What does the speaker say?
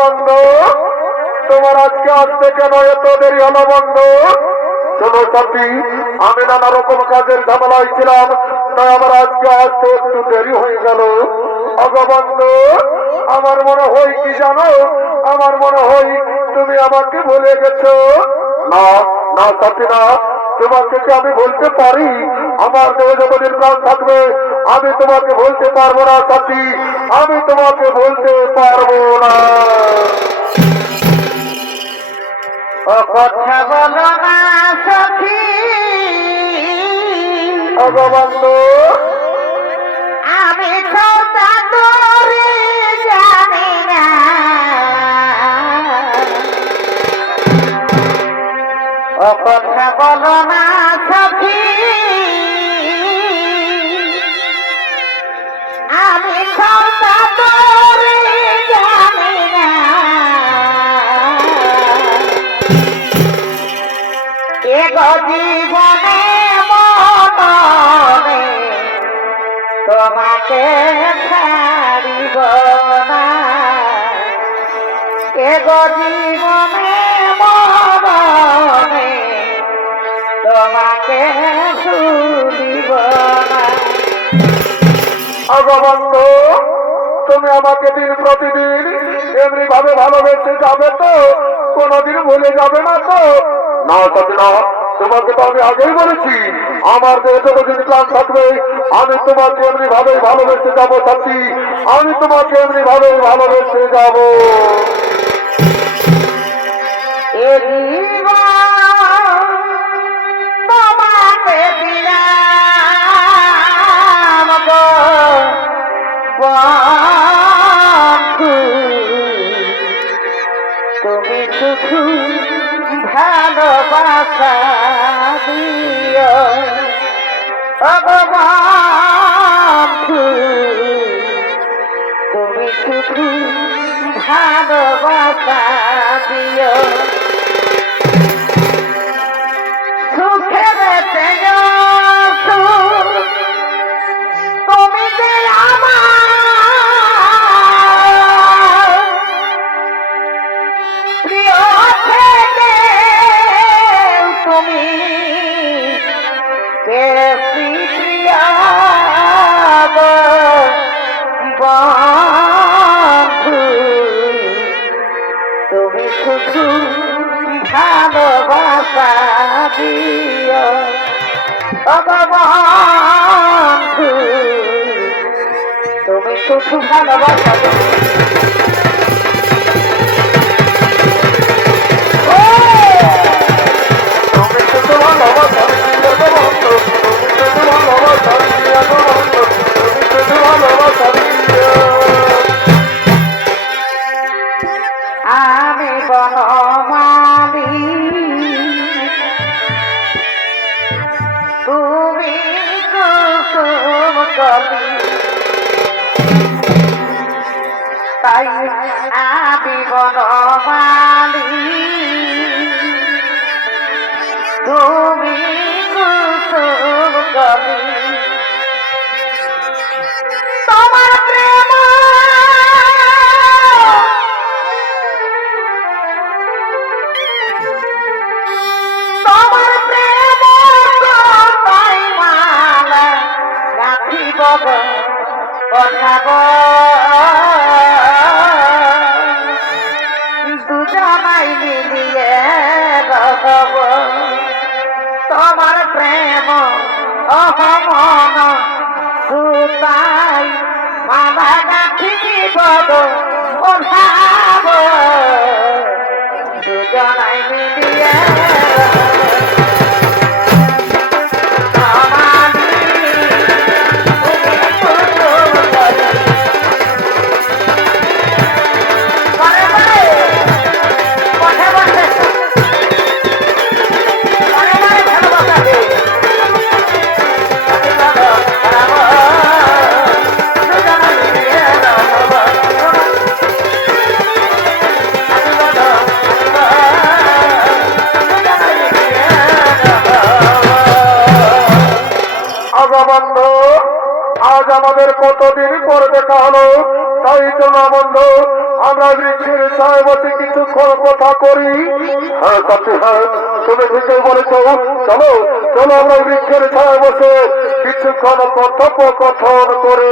বন্ধু, তোমার আজকে আসতে কেন এত দেরি হলো বন্ধু? শোনো সাথী, আমি নানা রকম কাজের ঝামেলায় ছিলাম, তাই আমার আজকে আসতে একটু দেরি হয়ে গেল। বন্ধু, আমার মনে হয় কি জানো, আমার মনে হয় তুমি আমাকে ভুলে গেছো। না না সাথী না, তোমাকে কি আমি বলতে পারি? আমার দেহে যতদিন প্রাণ থাকবে আমি তোমাকে বলতে পারবো না সাথী, আমি তোমাকে বলতে পারবো না। কথা বলো না সখী, বন্ধু, আমি কথা তোরে জানি না। কথা বলো না সখী, আমি কথা তোরে জানি না। এগো জীবনে মনে তোমাকে ছাড়িব না। এগো জীবনে মনে তোমাকে ভুলিব না। বন্ধু, তুমি আমাকে দিন প্রতিদিন এমনি ভাবে ভালোবেসে যাবে তো? কোনদিন ভুলে যাবে না তো? না সাথী না, তোমাকে তো আমি আগেই বলেছি আমার দেহে যতদিন প্রাণ থাকবে আমি তোমাকে এমনি ভাবে ভালোবেসে যাবো সাথী, আমি তোমাকে এমনি ভাবে ভালোবেসে যাবো। এ জীবন তোমাকে দিলাম গো বন্ধু, তুমি শুধু ভালোবাসা দিও। ও গো বন্ধু, তুমি শুধু ভালোবাসা দিও। সুখে বেঁচে তুমি যে আমার প্রিয় থেকে তুমি বেশি প্রিয় গো বন্ধু, তুমি শুধু ভালোবাসা দিও। ও গো বন্ধু, তুমি শুধু ভালোবাসা দিও। তুমি শুধু ভালোবাসা দিও গো বন্ধু, তুমি শুধু ভালোবাসা দিও গো বন্ধু, তুমি শুধু ভালোবাসা দিও। আমি বনমালী, তুমি কুসুম কলি, তাই আমি বনমালী, তুমি কুসুম কলি। তোমার প্রেম তোমার প্রেম তাই মালা রাখিব পঠাব দুজনাই মিলিয়ে রহব। তোমার প্রেম অহমন সুতাই মালা রাখিব পঠাব দুজনাই মিলিয়ে বৃক্ষের ছায় বসে কিছুক্ষণ কথা করি। হ্যাঁ সাথী, হ্যাঁ তুমি ঠিকই বলেছ। চলো চলো আমরা বৃক্ষের ছায় বসে কিছুক্ষণ কথোপকথন করে।